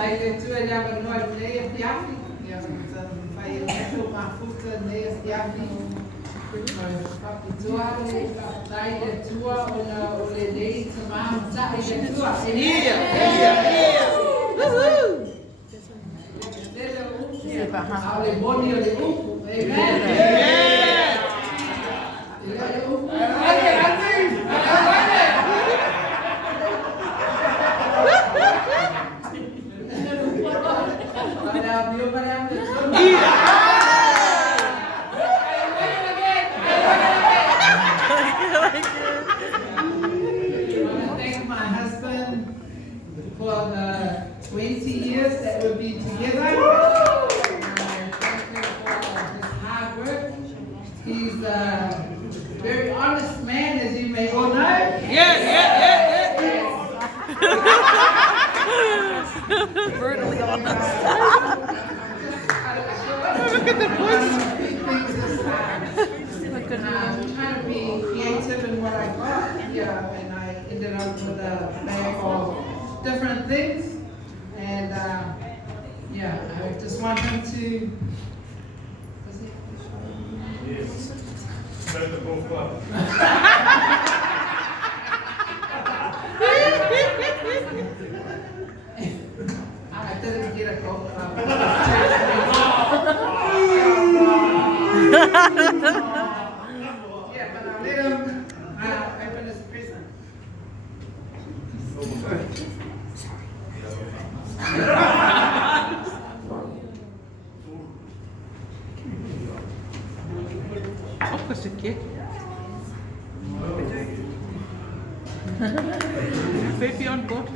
zei dit toen, ja, maar nooit nee of ja niet. Ja, van je net op mijn voeten, nee of ja niet. Maar toen hadden we zei dit toe, en de nee te maken, zei dit toe. En hier. Woehoe! Alle boni alle oep. Amen. For the 20 years that we'll be together. And thank him for his hard work. He's a very honest man, as you may all know. Yes. Brutally honest. Look at the voice. I'm trying to be creative in what I got, yeah, and I ended up with a bag of different things, and yeah, I just want him to. Yes. Let the both up. I didn't get a golf club. Yeah, but I'll let him open his present. Ook een stukje. Baby on board.